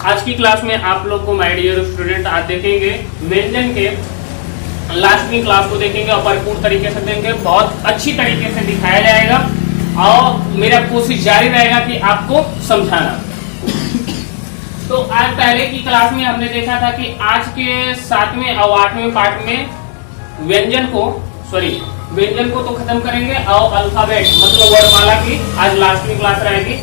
आज की क्लास में आप लोग को माय डियर स्टूडेंट आज देखेंगे व्यंजन के लास्टवीं क्लास को देखेंगे और भरपूर तरीके से देखेंगे, बहुत अच्छी तरीके से दिखाया जाएगा और मेरा कोशिश जारी रहेगा कि आपको समझाना। तो आज पहले की क्लास में हमने देखा था कि आज के 7वें और 8वें पार्ट में व्यंजन को तो खत्म करेंगे और अल्फाबेट मतलब वर्णमाला की आज लास्टवीं क्लास रहेगी।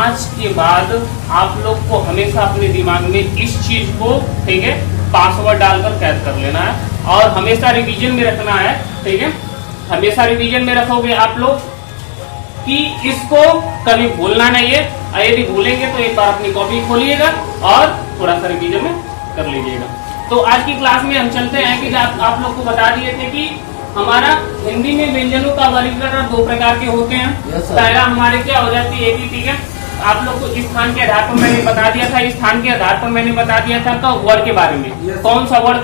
आज के बाद आप लोग को हमेशा अपने दिमाग में इस चीज को, ठीक है, पासवर्ड डालकर कैद कर लेना है और हमेशा रिवीजन में रखना है, ठीक है। हमेशा रिवीजन में रखोगे आप लोग कि इसको कभी भूलना नहीं है, और यदि भूलेंगे तो एक बार अपनी कॉपी खोलिएगा और थोड़ा सा रिवीजन में कर लीजिएगा। तो आज की क्लास में हम चलते हैं कि आप लोग को बता दिए थे कि हमारा हिंदी में व्यंजनों का वर्गीकरण 2 प्रकार के होते हैं। पहला हमारे क्या हो जाती है कि, ठीक है, आप लोग को स्थान के आधार पर मैंने बता दिया था, स्थान के आधार पर मैंने बता दिया था तो वर्ड के बारे में, कौन सा वर्ड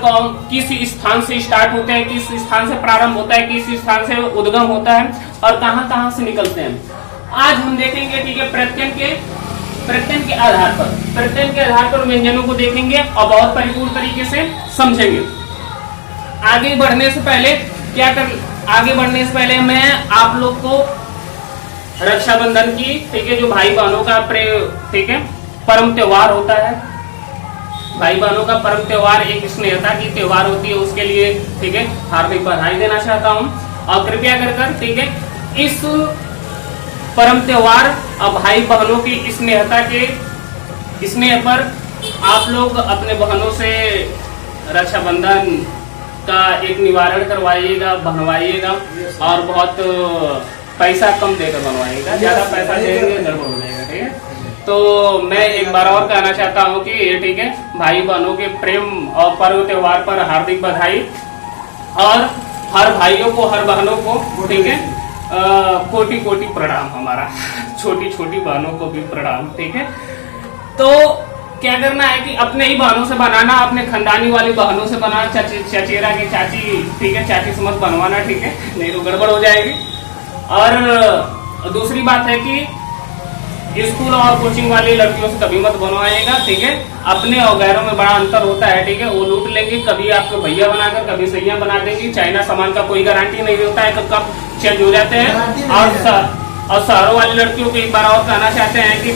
किस स्थान से स्टार्ट होते हैं, किस स्थान से प्रारंभ होता है, किस स्थान से उद्गम होता है और कहां कहां से निकलते हैं। आज हम देखेंगे, ठीक है, प्रत्यय के आधार पर व्यंजनों को देखेंगे और बहुत परिपूर्ण तरीके से समझेंगे। आगे बढ़ने से पहले मैं आप लोग को रक्षाबंधन की, ठीक है, जो भाई बहनों का ठीक है परम त्योहार होता है, भाई बहनों का परम त्योहार एक स्नेहता की त्योहार होती है, उसके लिए, ठीक है, हार्दिक बधाई देना चाहता हूं। और कृपया कर, ठीक है, इस परम त्योहार और भाई बहनों की स्नेहता के स्नेह पर आप लोग अपने बहनों से रक्षाबंधन का एक निवारण करवाइएगा, बनवाइएगा और बहुत पैसा कम देकर बनवाइएगा, ज्यादा पैसा देंगे गड़बड़ हो जाएगा, ठीक है। तो मैं एक बार और कहना चाहता हूँ कि, ठीक है, भाई बहनों के प्रेम और पर्व त्योहार पर हार्दिक बधाई और हर भाइयों को, हर बहनों को, ठीक है, कोटि कोटि प्रणाम, हमारा छोटी छोटी बहनों को भी प्रणाम, ठीक है। तो क्या करना है कि अपने ही बहनों से बनाना, अपने खानदानी वाली बहनों से बनाना, चचेरा की चाची, ठीक है, चाची से मत बनवाना, ठीक है, नहीं तो गड़बड़ हो जाएगी। और दूसरी बात है कि स्कूल और कोचिंग वाली लड़कियों से कभी मत बनवाइएगा, ठीक है। अपने और गैरों में बड़ा अंतर होता है, ठीक है, वो लूट लेंगे, कभी आपको भैया बनाकर कभी सैया बना देंगी। चाइना सामान का कोई गारंटी नहीं होता है, कब चेंज हो जाते हैं। और शहरों वाली लड़कियों को एक बार और कहना चाहते हैं कि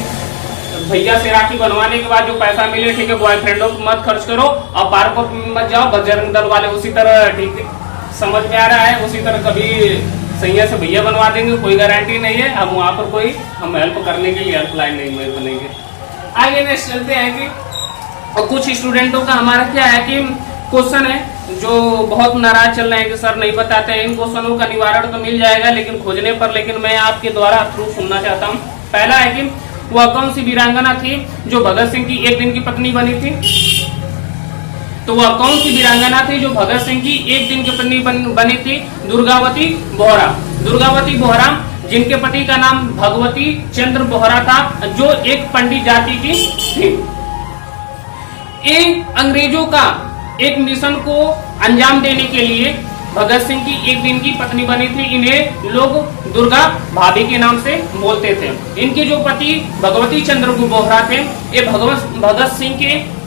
भैया से राखी बनवाने के बाद जो पैसा मिले, ठीक है, बॉयफ्रेंडों को मत खर्च करो और पार्कों में मत जाओ। बजरंग दल वाले उसी तरह, ठीक है, समझ में आ रहा है, उसी तरह कभी सैया से भैया बनवा देंगे, कोई गारंटी नहीं है। हम वहाँ पर हम हेल्प करने के लिए हेल्पलाइन नहीं बनेंगे। आगे नेक्स्ट चलते हैं कि कुछ स्टूडेंटों का हमारा क्या है कि क्वेश्चन है जो बहुत नाराज चल रहे हैं कि सर नहीं बताते हैं। इन क्वेश्चनों का निवारण तो मिल जाएगा लेकिन खोजने पर, लेकिन मैं आपके द्वारा थ्रू सुनना चाहता हूँ। पहला है कि वह कौन सी वीरांगना थी जो भगत सिंह की एक दिन की पत्नी बनी थी? तो वह कौन सी वीरांगना थी जो भगत सिंह की एक दिन की पत्नी बनी थी? दुर्गावती बोहरा। दुर्गावती बोहरा, जिनके पति का नाम भगवती चंद्र बोहरा था, जो एक पंडित जाति की थी। इन अंग्रेजों का एक मिशन को अंजाम देने के लिए भगत सिंह की एक दिन की पत्नी बनी थी। इन्हें लोग दुर्गा भाभी के नाम से बोलते थे। इनके जो पति भगवती चंद्र बोहरा थे, ये भगत सिंह के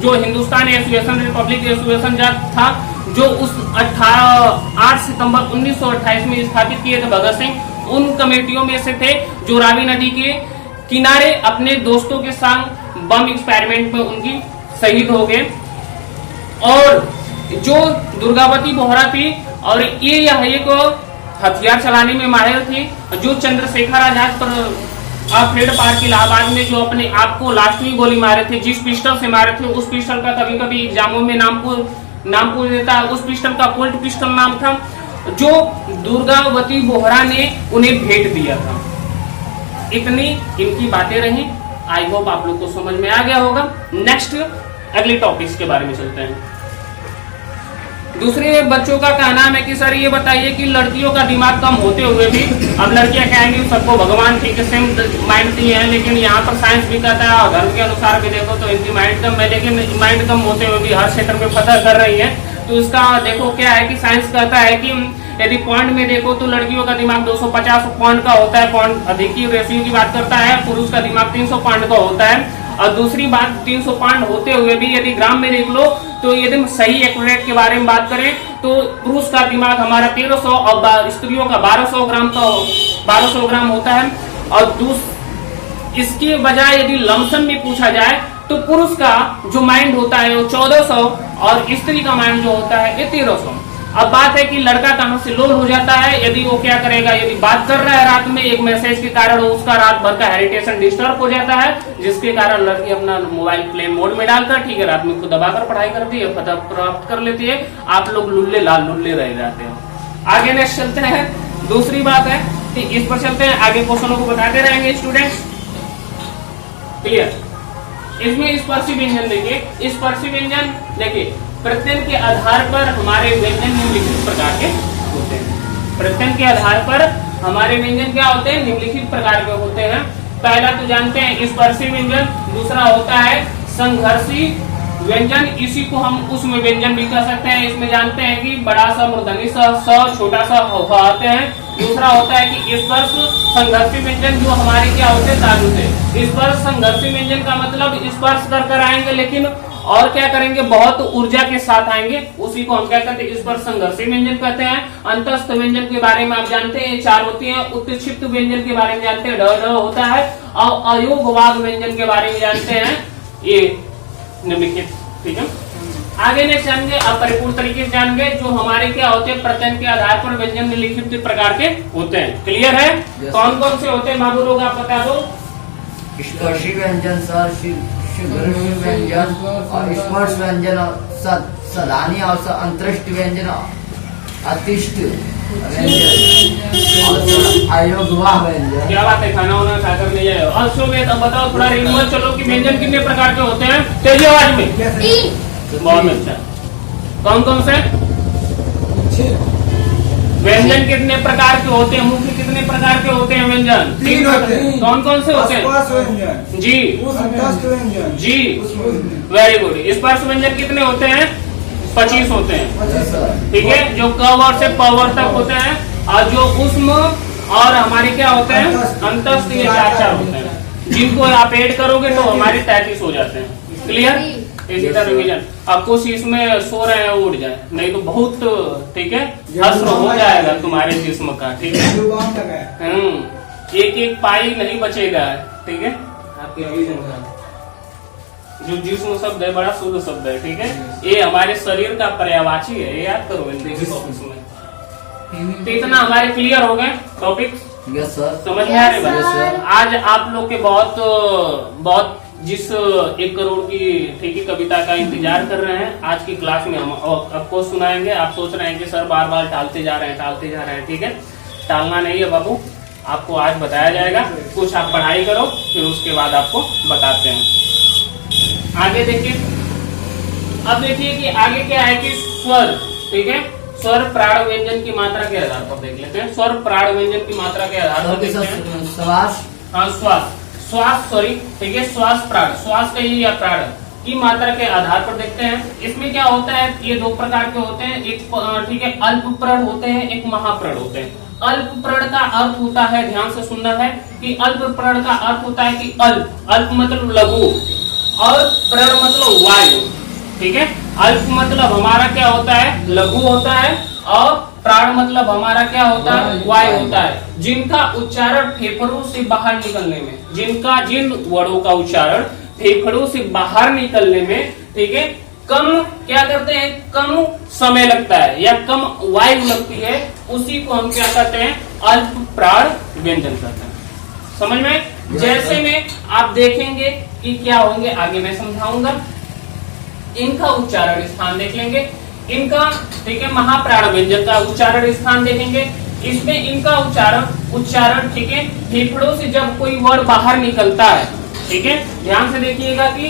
जो हिंदुस्तान एसोसिएशन रिपब्लिक एसोसिएशन था, जो उस 8 सितंबर 1928 में स्थापित किए थे भगत सिंह, उन कमेटियों में से थे जो रावी नदी के किनारे अपने दोस्तों के संग बम एक्सपेरिमेंट में उनकी शहीद हो गए। और जो दुर्गावती बोहरा थी और ये एक हथियार चलाने में माहिर थी, जो चंद्रशेखर आजाद पर फ्रेड पार्क इलाहाबाद में जो अपने आप को लास्टवी गोली मारे थे, जिस पिस्टल से मारे थे, उस पिस्टल का कभी कभी एग्जामों में नाम पूछ देता है, उस पिस्टल का कोल्ट पिस्टल नाम था, जो दुर्गावती बोहरा ने उन्हें भेंट दिया था। इतनी इनकी बातें रही। आई होप आप लोग को समझ में आ गया होगा। नेक्स्ट अगले टॉपिक्स के बारे में चलते हैं। दूसरे बच्चों का कहना है कि सर ये बताइए कि लड़कियों का दिमाग कम होते हुए भी, अब लड़कियां कहेंगी सबको भगवान ठीक सेम माइंड दी है, लेकिन यहाँ पर साइंस भी कहता है और धर्म के अनुसार भी देखो तो इनकी माइंड कम है, लेकिन माइंड कम होते हुए भी हर क्षेत्र में पता कर रही है। तो इसका देखो क्या है कि साइंस कहता है कि यदि पॉइंट में देखो तो लड़कियों का दिमाग 250 पॉइंट का होता है, पॉइंट अधिक की रेशियो की बात करता है, पुरुष का दिमाग 300 पॉइंट का होता है। और दूसरी बात 300 पॉइंट होते हुए भी यदि ग्राम में देख लो तो यदि सही एक्यूरेट के बारे में बात करें तो पुरुष का दिमाग हमारा 1300 और स्त्रियों का 1200 ग्राम होता है। और इसके बजाय यदि लमसम में पूछा जाए तो पुरुष का जो माइंड होता है वो 1400 और स्त्री का माइंड जो होता है ये 1300। अब बात है कि लड़का कहां से लोल हो जाता है, यदि वो क्या करेगा, यदि बात कर रहा है रात में एक मैसेज के कारण उसका रात भर का हेरिटेशन डिस्टर्ब हो जाता है, जिसके कारण लड़की अपना मोबाइल प्लेन मोड में डालकर ठीक है रात में खुद दबाकर पढ़ाई करती है, पता प्राप्त कर लेती है। आप लोग लुल्ले लाल लुल्ले रह जाते हो। आगे नेक्स्ट चलते हैं। दूसरी बात है कि इस पर चलते हैं, आगे क्वेश्चनों को बताते रहेंगे स्टूडेंट्स। क्लियर? इसमें स्पर्शी व्यंजन देखिए, स्पर्शी व्यंजन देखिए प्रत्यय के आधार पर हमारे व्यंजन निम्नलिखित प्रकार के होते हैं। प्रत्यय के आधार पर हमारे व्यंजन क्या होते हैं, निम्नलिखित प्रकार के होते हैं। पहला तो जानते हैं स्पर्शी व्यंजन, दूसरा होता है संघर्षी व्यंजन, इसी को हम उसमें व्यंजन भी कह सकते हैं। इसमें जानते हैं कि बड़ा सा मूर्धनी स छोटा सा आते हैं। दूसरा होता है कि स्पर्श संघर्षी व्यंजन जो हमारे क्या होते हैं तालु से। स्पर्श संघर्षी व्यंजन का मतलब स्पर्श कर आएंगे लेकिन और क्या करेंगे, बहुत ऊर्जा के साथ आएंगे, उसी को हम क्या कहते हैं स्पर्श संघर्षी व्यंजन कहते हैं। अंतस्थ व्यंजन के बारे में आप जानते हैं 4 होती हैं। उत्क्षिप्त व्यंजन के बारे में जानते हैं ढ होता है। और अयोगवाद व्यंजन के बारे में जानते हैं ये निम्नलिखित। ठीक है, आगे नेक्स्ट जानेंगे आप परिपूर्ण तरीके से जानेंगे जो हमारे क्या होते हैं प्रत्यय के आधार पर व्यंजन निम्नलिखित प्रकार के होते हैं। क्लियर है? कौन कौन से होते हैं बाबू लोग आप बता दो। स्पर्शी व्यंजन व्यंजन और स्पर्श व्यंजन सदानी और अंतरिष्ट व्यंजन अतिष्ठ व्यंजन अयोगवाह व्यंजन। क्या बात है, खाना वाना खाकर नहीं आए? अच्छा में तब बताओ थोड़ा रिमूव चलो कि व्यंजन कितने प्रकार के होते हैं तेजी आवाज में। बहुत अच्छा, कौन कौन से व्यंजन कितने प्रकार के होते हैं, मुख्य कितने प्रकार के होते हैं व्यंजन? 3 होते हैं। कौन कौन से होते हैं? जी जी, वेरी गुड। स्पर्श व्यंजन कितने होते हैं? 25 होते हैं। ठीक है, जो क वर्ड से प वर्ड तक होते हैं और जो उष्म और हमारे क्या होते हैं अंतस्थ, ये 4 होते हैं। जिनको आप ऐड करोगे तो हमारे 33 हो जाते हैं। क्लियर? इसी तरह रिवीजन। अब कुछ इसमें सो रहे हैं उठ जाए, नहीं तो बहुत ठीक है हस्र हो जाएगा तुम्हारे जिस्म का। ठीक है, एक एक पाई नहीं बचेगा। ठीक है, आपके रिवीजन का जो जिस्म शब्द है बड़ा शुद्ध शब्द है। ठीक है, ये हमारे शरीर का पर्यायवाची है, ये याद करो इसमें। तो इतना हमारे क्लियर हो गए टॉपिक? Yes sir. समझ में आ रहे हैं? आज आप लोग के बहुत जिस 1 करोड़ की ठीक है कविता का इंतजार कर रहे हैं, आज की क्लास में हम आपको सुनाएंगे। आप सोच रहे हैं कि सर बार बार टालते जा रहे हैं। ठीक है, टालना नहीं है बाबू, आपको आज बताया जाएगा। कुछ आप पढ़ाई करो फिर उसके बाद आपको बताते हैं। आगे देखिए, अब देखिए कि आगे क्या है कि स्वर। ठीक है, स्वर प्राण व्यंजन की मात्रा के आधार पर देख लेते हैं। स्वर प्राण व्यंजन की मात्रा के आधार पर देखते हैं। श्वास सॉरी, ठीक है, श्वास प्राण, श्वास कहिए या प्राण की मात्रा के आधार पर देखते हैं। इसमें क्या होता है, ये 2 प्रकार के होते हैं। एक ठीक है अल्प प्रण होते हैं, एक महाप्रण होते हैं। अल्प प्रण का अर्थ होता है, ध्यान से सुनना है कि अल्प प्रण का अर्थ होता है कि अल्प मतलब लघु और प्रण मतलब वायु। ठीक है, अल्प मतलब हमारा क्या होता है लघु होता है और प्राण मतलब हमारा क्या होता है वायु होता है। जिनका उच्चारण फेफड़ों से बाहर निकलने में, जिन वर्णों का उच्चारण फेफड़ों से बाहर निकलने में ठीक है कम क्या करते हैं, कम समय लगता है या कम वायु लगती है, उसी को हम क्या कहते हैं अल्प प्राण व्यंजन कहते हैं। समझ में? जैसे में आप देखेंगे कि क्या होंगे, आगे मैं समझाऊंगा। इनका उच्चारण स्थान देख लेंगे, इनका ठीक है महाप्राण व्यंजन का उच्चारण स्थान देखेंगे। इसमें इनका उच्चारण ठीक है फेफड़ों से जब कोई वर्ड बाहर निकलता है, ठीक है ध्यान से देखिएगा कि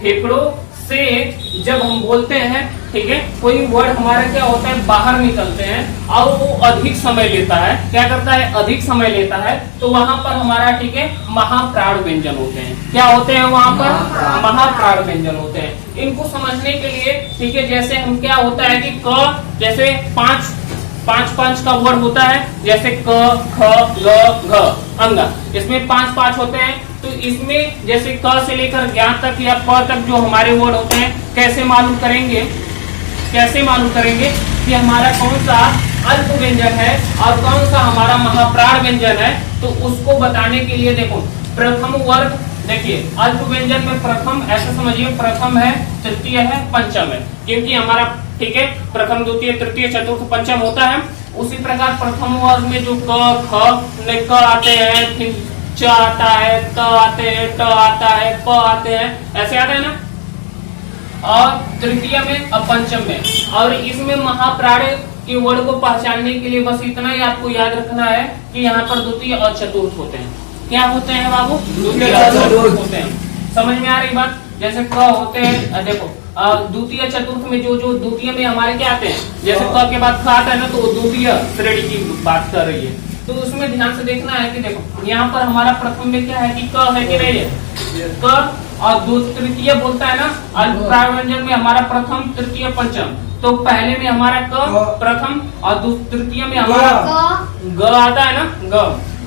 फेफड़ों से जब हम बोलते हैं, ठीक है, कोई वर्ड हमारा क्या होता है बाहर निकलते हैं और वो अधिक समय लेता है, क्या करता है अधिक समय लेता है, तो वहां पर हमारा, ठीक है, महाप्राण व्यंजन होते हैं। क्या होते हैं वहां पर? महाप्राण व्यंजन होते हैं। इनको समझने के लिए, ठीक है, जैसे हम क्या होता है कि क, जैसे पांच का वर्ड होता है, जैसे क, ख, ग, घ, अंगा, इसमें 5 होते हैं। तो इसमें जैसे क से लेकर ज्ञ तक या प तक जो हमारे वर्ड होते हैं, कैसे मालूम करेंगे कि हमारा कौन सा अल्प व्यंजन है और कौन सा हमारा महाप्राण व्यंजन है? तो उसको बताने के लिए देखो, प्रथम वर्ग, देखिए अल्प व्यंजन में प्रथम, ऐसा समझिए प्रथम है, तृतीय है, पंचम है, क्योंकि हमारा, ठीक है, प्रथम द्वितीय तृतीय चतुर्थ पंचम होता है। उसी प्रकार प्रथम वर्ग में जो क, ख में क आते हैं, फिर च आता है, त आते हैं, ट आता है, प आते हैं, ऐसे आते हैं ना। और तृतीय में और पंचम में, और इसमें महाप्राण के वर्ड को पहचानने के लिए बस इतना ही आपको याद रखना है कि यहाँ पर द्वितीय और चतुर्थ होते हैं। क्या होते हैं बाबू? द्वितीय और चतुर्थ होते हैं। समझ में आ रही बात? जैसे क होते हैं, देखो द्वितीय चतुर्थ में जो द्वितीय में हमारे क्या आते हैं, जैसे क के बाद ख आता है ना, तो द्वितीय श्रेणी की बात कर रही है। तो उसमें ध्यान से देखना है कि देखो यहाँ पर हमारा प्रथम में क्या है कि क है कि नहीं है, क, और तृतीय बोलता है ना, अल्पप्राण व्यंजन में हमारा प्रथम तृतीय पंचम, तो पहले में हमारा क प्रथम और तृतीय में हमारा ग आता है ना, ग,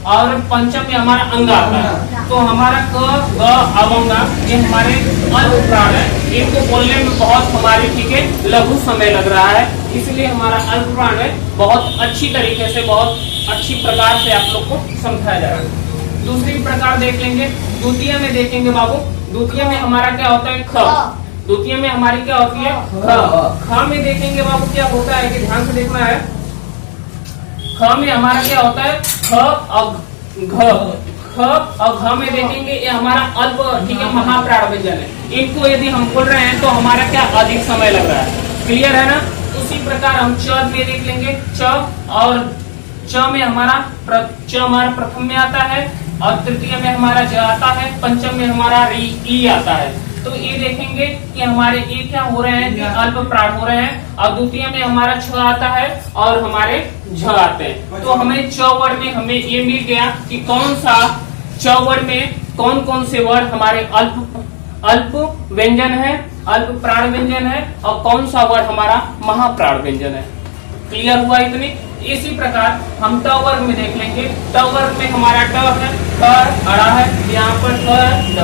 और पंचम में हमारा अंग आता है। तो हमारा क, ग, अवंगा ये हमारे अल्पप्राण है। इनको बोलने में बहुत हमारी, ठीक है, लघु समय लग रहा है, इसलिए हमारा अल्पप्राण है बहुत अच्छी तरीके से, बहुत अच्छी प्रकार से आप लोग को समझाया जाएगा। दूसरी प्रकार देख लेंगे, द्वितीय में देखेंगे बाबू। द्वितीय में हमारा क्या होता है? ख। द्वितीय में हमारी क्या होती है? ख। ख में देखेंगे बाबू क्या होता है कि ध्यान से देखना है। ख में हमारा क्या होता है? ख और घ। ख और घ में देखेंगे ये हमारा अल्प, ठीक है, महाप्राण व्यंजन है। इनको यदि हम बोल रहे हैं तो हमारा क्या अधिक समय लग रहा है। क्लियर है ना? उसी प्रकार हम च में देख लेंगे। च और च में हमारा प्रथम में आता है और तृतीय में हमारा ज आता है, पंचम में हमारा ई आता है। तो ये देखेंगे कि हमारे ये क्या हो रहे हैं कि अल्प प्राण हो रहे हैं, और द्वितीय में हमारा छ आता है और हमारे झ आते हैं। तो हमें च वर्ड में हमें ये मिल गया कि कौन सा च वर्ड में कौन कौन से वर्ड हमारे अल्प व्यंजन है, अल्प प्राण व्यंजन है, और कौन सा वर्ड हमारा महाप्राण व्यंजन है। क्लियर हुआ इतनी? इसी प्रकार हम ट वर्ग में देख लेंगे। ट वर्ग में हमारा ट है, ठ अड़ा है, यहाँ पर ठ ड।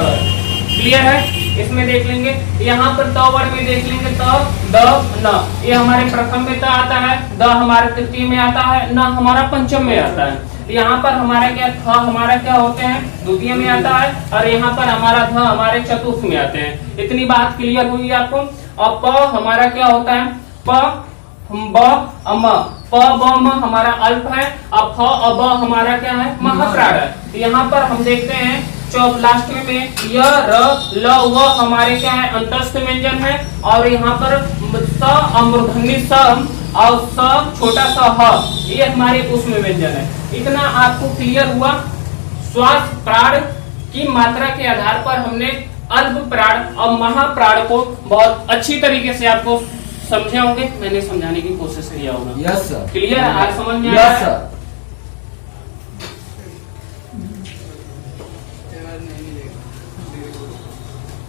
क्लियर है? इसमें देख लेंगे। यहाँ पर त वर्ग में देख लेंगे त द न। ये हमारे प्रथम में त आता है, द हमारे तृतीय में आता है, न हमारा पंचम में आता है। यहाँ पर हमारा क्या थ हमारा क्या होते हैं? द्वितीय में आता है, और यहाँ पर हमारा ध हमारे चतुर्थ में आते हैं। इतनी बात क्लियर हुई आपको? और प हमारा क्या होता है? प ब अम, प ब म हमारा अल्प है, और फ अ ब हमारा क्या है? महाप्राण है। यहाँ पर हम देखते हैं लास्ट में य र ल व हमारे क्या है? अंतस्थ व्यंजन है, और यहाँ पर स अमूर्धन्य स और स छोटा सा ह, ये हमारे उसमें व्यंजन है। इतना आपको क्लियर हुआ? श्वास प्राण की मात्रा के आधार पर हमने अल्प प्राण और महाप्राण को बहुत अच्छी तरीके से आपको समझे होंगे। मैंने समझाने की कोशिश किया होगा। Yes sir. क्लियर? आज समझ में आया? Yes sir.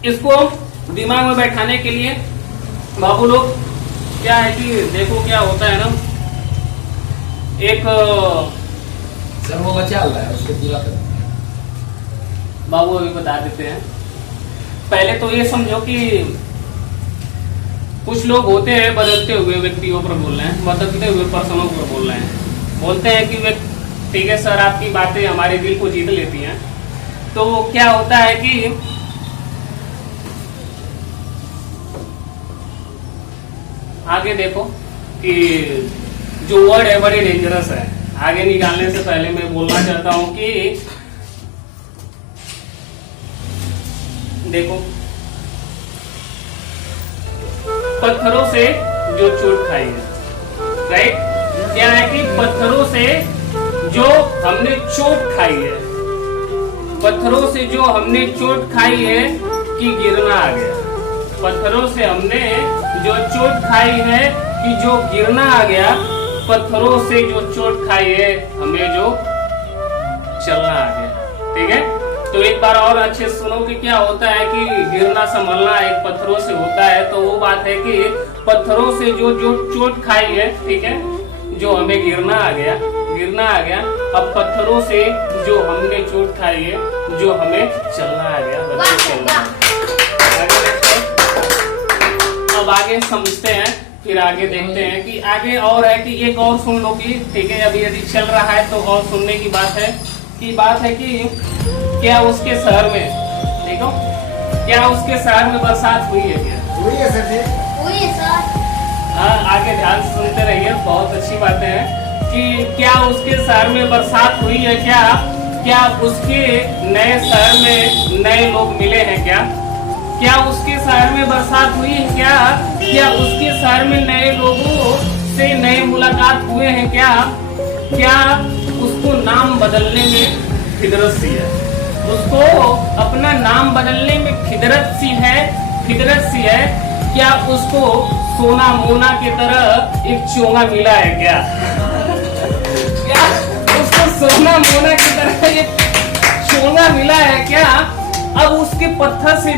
इसको दिमाग में बैठाने के लिए बाबू लोग क्या है कि देखो क्या होता है ना, एक सर वो बचा हुआ है, उसको पूरा करो। बाबू अभी बता देते हैं। पहले तो ये समझो कि कुछ लोग होते हैं बदलते हुए व्यक्तियों पर बोल रहे हैं, बदलते हुए पर्सनों पर बोल रहे हैं। बोलते हैं कि ठीक है सर, आपकी बातें हमारे दिल को जीत लेती हैं। तो क्या होता है कि आगे देखो कि जो वर्ड है बड़े डेंजरस है। आगे निकालने से पहले मैं बोलना चाहता हूं कि देखो, पत्थरों से जो चोट खाई है, राइट? क्या है कि पत्थरों से जो हमने चोट खाई है, पत्थरों से जो हमने चोट खाई है कि गिरना आ गया। पत्थरों से हमने जो चोट खाई है कि जो गिरना आ गया, पत्थरों से जो चोट खाई है हमें जो चलना आ गया। ठीक है, तो एक बार और अच्छे से सुनो कि क्या होता है कि गिरना संभलना एक पत्थरों से होता है। तो वो बात है कि पत्थरों से जो जो चोट खाई है, ठीक है, जो हमें गिरना आ गया, अब पत्थरों से जो हमने चोट खाई है, जो हमें चलना आ गया, बच्चे चलना। अब आगे समझते हैं, फिर आगे देखते हैं कि आगे और है कि एक और सुन लो कि ठीक है, अभी यदि चल रहा है तो और सुनने की बात है कि क्या उसके शहर में, देखो, क्या उसके शहर में बरसात हुई है? क्या हुई है सर? हुई है सर। हाँ, आगे ध्यान से सुनते रहिए, बहुत अच्छी बातें हैं कि क्या उसके शहर में बरसात हुई है? क्या उसके नए शहर में नए लोग मिले हैं? क्या उसके शहर में बरसात हुई है? क्या उसके शहर में नए लोगों से नए मुलाकात हुए हैं? क्या उसको नाम बदलने में फिदरत सी है? उसको अपना नाम बदलने में फिदरत सी है? क्या उसको सोना मोना की तरह एक चोंगा मिला है? क्या उसको सोना मोना की तरह एक चोंगा मिला है? क्या अब उसके पत्थर से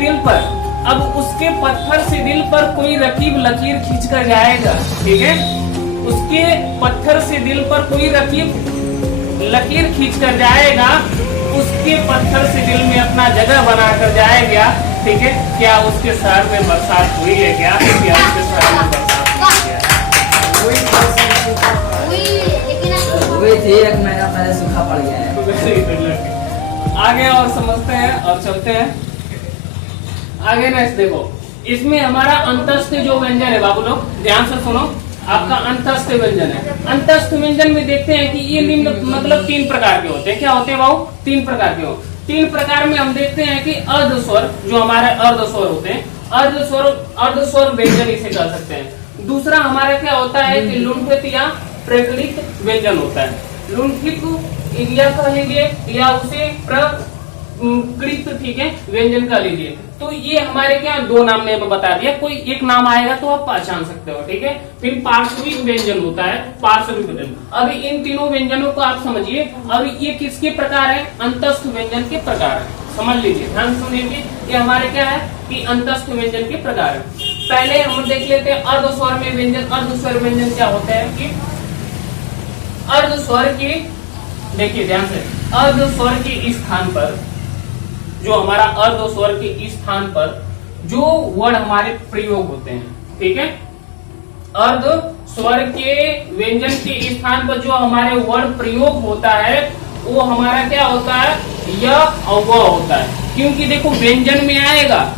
दिल पर कोई रकीब लकीर खींच कर जाएगा? ठीक है, उसके पत्थर से दिल पर कोई रकीब लकीर खींच कर जाएगा, उसके पत्थर से दिल में अपना जगह बना कर जाएगा। ठीक है, क्या उसके शहर में बरसात हुई है? क्या उसके शहर में बरसात हुई थी, 1 महीना पहले सूखा पड़ गया है। आगे और समझते हैं और चलते हैं आगे। नेक्स्ट देखो, इसमें हमारा अंतस्थ जो व्यंजन है, बाबू लोग ध्यान से सुनो, आपका अंतस्थ व्यंजन है। अंतस्थ व्यंजन में देखते हैं कि ये निम्न मतलब 3 प्रकार के होते हैं। क्या होते हैं बाबू? 3 प्रकार के हो। 3 प्रकार में हम देखते हैं कि अर्ध स्वर, जो हमारे अर्ध स्वर होते हैं, अर्ध स्वर व्यंजन इसे कह सकते हैं। दूसरा हमारा क्या होता है कि लुंठित या प्रकृत व्यंजन होता है। लुंठित या कहेंगे या उसे प्रकृत, ठीक है, व्यंजन का लीजिए। तो ये हमारे क्या 2 नाम में बता दिया, कोई एक नाम आएगा तो आप पहचान सकते हो। ठीक है, फिर पार्श्विक व्यंजन होता है, पार्श्विक व्यंजन। अभी इन तीनों व्यंजनों को आप समझिए। अभी ये किसके प्रकार है? अंतस्थ व्यंजन के प्रकार है। समझ लीजिए, ध्यान सुनिए, ये हमारे क्या है कि अंतस्थ व्यंजन के प्रकार है। पहले हम देख लेते हैं अर्ध स्वर में व्यंजन। अर्ध स्वर व्यंजन क्या होता है कि अर्ध स्वर के, देखिए ध्यान से, अर्ध स्वर के स्थान पर, जो हमारा अर्ध स्वर के स्थान पर जो वर्ड हमारे प्रयोग होते हैं, ठीक है, अर्ध स्वर के व्यंजन के स्थान पर जो हमारे वर्ड प्रयोग होता है वो हमारा क्या होता है? य और व होता है। क्योंकि देखो व्यंजन में आएगा,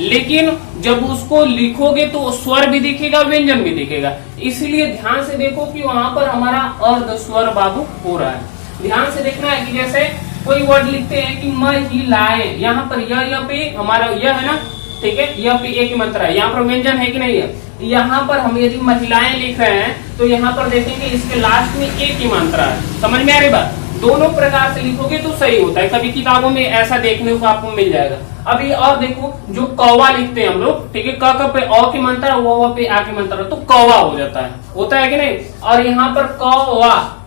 लेकिन जब उसको लिखोगे तो स्वर भी दिखेगा, व्यंजन भी दिखेगा। इसलिए ध्यान से देखो कि वहां पर हमारा अर्ध स्वर बाबू हो रहा है। ध्यान से देखना है कि जैसे कोई वर्ड लिखते हैं कि महिलाएं, यहाँ पर यह पे हमारा यह है ना, ठीक है, यह पे एक ही मात्रा है, यहाँ पर व्यंजन है कि नहीं है? यहाँ पर हम यदि महिलाएं लिख रहे हैं तो यहाँ पर देखेंगे इसके लास्ट में एक ही मात्रा है। समझ में आ रही बात? दोनों प्रकार से लिखोगे तो सही होता है। कभी किताबों में ऐसा देखने को आपको मिल जाएगा। अभी और देखो, जो कौवा लिखते हैं हम लोग, ठीक है, क पे अ की मात्रा, वो पे आ की मात्रा, तो कौवा हो जाता है, होता है कि नहीं? और यहाँ पर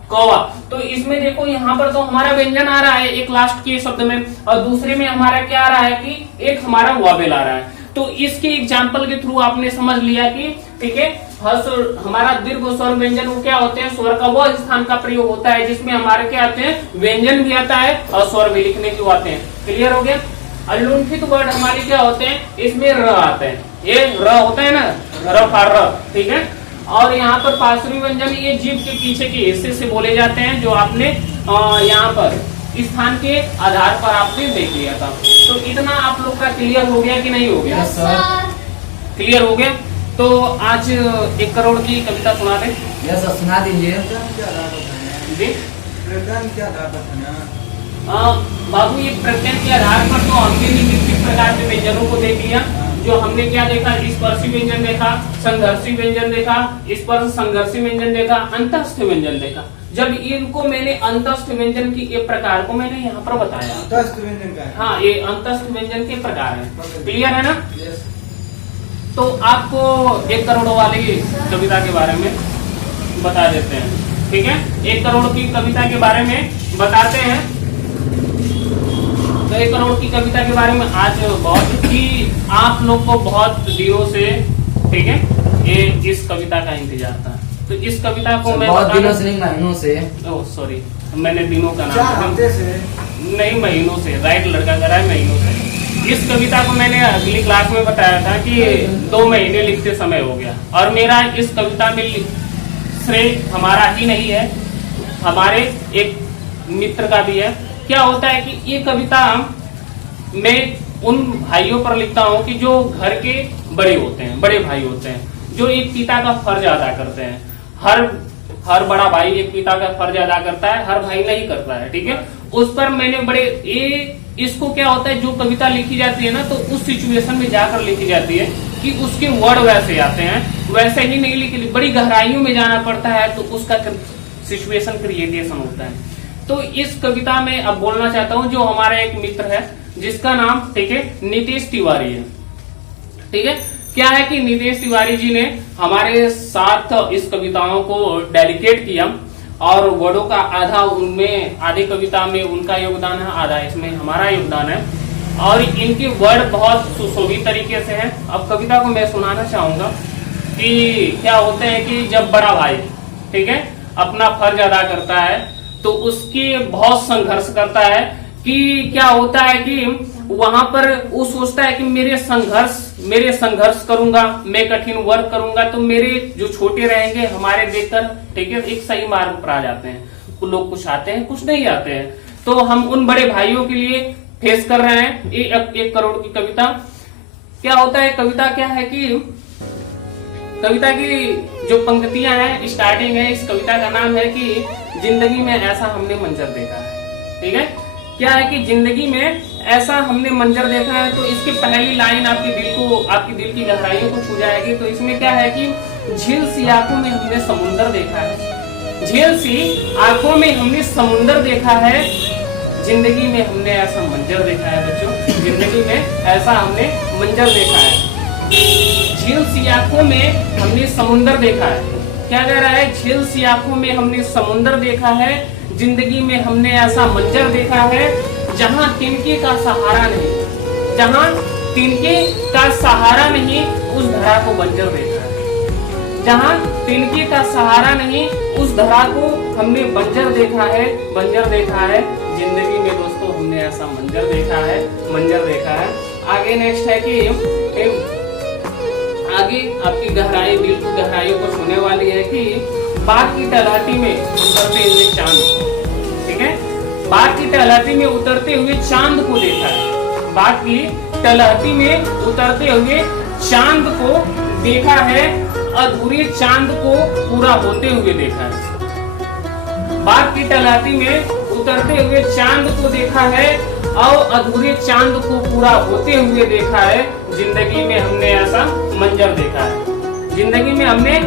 कौवा, तो इसमें देखो यहाँ पर तो हमारा व्यंजन आ रहा है एक लास्ट के शब्द में, और दूसरे में हमारा क्या आ रहा है कि एक हमारा वावेल आ रहा है। तो इसके एग्जाम्पल के थ्रू आपने समझ लिया कि ठीक है, हमारा दीर्घ स्वर व्यंजन वो क्या होते हैं? स्वर का वह स्थान का प्रयोग होता है जिसमें हमारे क्या आते हैं? व्यंजन भी आता है और स्वर भी लिखने को आते हैं। क्लियर हो गया? अलुंठित वर्ड हमारे क्या होते हैं? इसमें र आते हैं, ये र होता है ना, र, ठीक है। और यहाँ पर पार्श्वी व्यंजन ये जीभ के पीछे के हिस्से से बोले जाते हैं, जो आपने यहाँ पर स्थान के आधार पर आपने देख लिया था। तो इतना आप लोग का क्लियर हो गया कि नहीं हो गया? क्लियर हो गया? तो आज 1 करोड़ की कविता सुना दे। यस सर, सुना दीजिए जी। बाबू, ये प्रत्यय के आधार पर तो हमने किस प्रकार के व्यंजनों को देख लिया। जो हमने क्या देखा? स्पर्शी व्यंजन देखा, संघर्षी व्यंजन देखा, स्पर्श संघर्षी व्यंजन देखा, अंतस्थ व्यंजन देखा। जब इनको मैंने अंतस्थ व्यंजन की एक प्रकार को मैंने यहाँ पर बताया, अंतस्थ व्यंजन का है। हाँ, ये अंतस्थ व्यंजन के प्रकार है। क्लियर है ना? तो आपको 1 करोड़ वाली कविता के बारे में बता देते हैं, ठीक है। 1 करोड़ की कविता के बारे में बताते हैं। तो 1 करोड़ की कविता के बारे में आज बहुत ही आप लोग को बहुत दिनों से, ठीक है, ये इस कविता का इंतजार था। तो इस कविता को मैं बहुत दिनों से नहीं, महीनों से। ओह सॉरी, मैंने दिनों का नाम 4 हफ्ते से नहीं, महीनों से, राइट लड़का कह रहा है महीनों से। इस कविता को मैंने अगली क्लास में बताया था कि 2 महीने लिखते समय हो गया। और मेरा इस कविता में श्रेय हमारा ही नहीं है, हमारे एक मित्र का भी है। क्या होता है कि ये कविता मैं उन भाइयों पर लिखता हूँ कि जो घर के बड़े होते हैं, बड़े भाई होते हैं, जो एक पिता का फर्ज अदा करते हैं। हर बड़ा भाई एक पिता का फर्ज अदा करता है, हर भाई नहीं करता है, ठीक है। उस पर मैंने इसको क्या होता है, जो कविता लिखी जाती है ना, तो उस सिचुएशन में जाकर लिखी जाती है कि उसके वर्ड वैसे आते हैं, वैसे ही नहीं लिखी, बड़ी गहराइयों में जाना पड़ता है, तो उसका सिचुएशन क्रिएशन होता है। तो इस कविता में अब बोलना चाहता हूं, जो हमारा एक मित्र है जिसका नाम, ठीक है, नीतीश तिवारी है, ठीक है। क्या है कि नीतीश तिवारी जी ने हमारे साथ इस कविताओं को डेडिकेट किया, और वर्डों का आधा उनमें, आधी कविता में उनका योगदान है, आधा इसमें हमारा योगदान है, और इनके वर्ड बहुत सुशोभित तरीके से हैं। अब कविता को मैं सुनाना चाहूंगा कि क्या होते हैं कि जब बड़ा भाई, ठीक है, अपना फर्ज अदा करता है तो उसकी बहुत संघर्ष करता है। कि क्या होता है कि वहां पर वो सोचता है कि मेरे संघर्ष करूंगा, मैं कठिन वर्क करूंगा, तो मेरे जो छोटे रहेंगे हमारे देखकर, ठीक है, एक सही मार्ग पर आ जाते हैं। लोग कुछ आते हैं, कुछ नहीं आते हैं। तो हम उन बड़े भाइयों के लिए फेस कर रहे हैं ये 1 करोड़ की कविता। क्या होता है, कविता क्या है कि कविता की जो पंक्तियां हैं, स्टार्टिंग है, इस कविता का नाम है कि जिंदगी में ऐसा हमने मंजर देखा है, ठीक है। क्या है कि जिंदगी में ऐसा हमने मंजर देखा है, तो इसकी पहली लाइन आपकी दिल की गहराइयों को छू जाएगी। तो इसमें क्या है कि झील सी आंखों में हमने समुंदर देखा है, झील सी आंखों में हमने समुंदर देखा है, जिंदगी में हमने ऐसा मंजर देखा है। बच्चों, जिंदगी में ऐसा हमने मंजर देखा है, झील सी आंखों में हमने समुंदर देखा है। क्या कह रहा है, झील सी आंखों में हमने समुंदर देखा है, जिंदगी में हमने ऐसा मंजर देखा है, जहां तिनके का सहारा नहीं, जहां तिनके का सहारा नहीं, उस धरा को बंजर देखा है, जहां तिनके का सहारा नहीं, उस धरा को हमने बंजर देखा है, बंजर देखा है। जिंदगी में दोस्तों हमने ऐसा मंजर देखा है, मंजर देखा है। आगे नेक्स्ट है कि आगे आपकी गहराई, दिल की गहराइयों को छूने वाली है कि बाग की तलहटी में उतरते हुए चांद, ठीक है, बाग की तलहटी में उतरते हुए चांद को देखा है, बाग की तलहटी में उतरते हुए चांद को देखा है, अधूरे चांद को पूरा होते हुए देखा है। बाग की तलहटी में उतरते हुए चांद को देखा है और अधूरे चांद को पूरा होते हुए देखा है। जिंदगी में हमने ऐसा मंजर देखा है, जिंदगी में हमने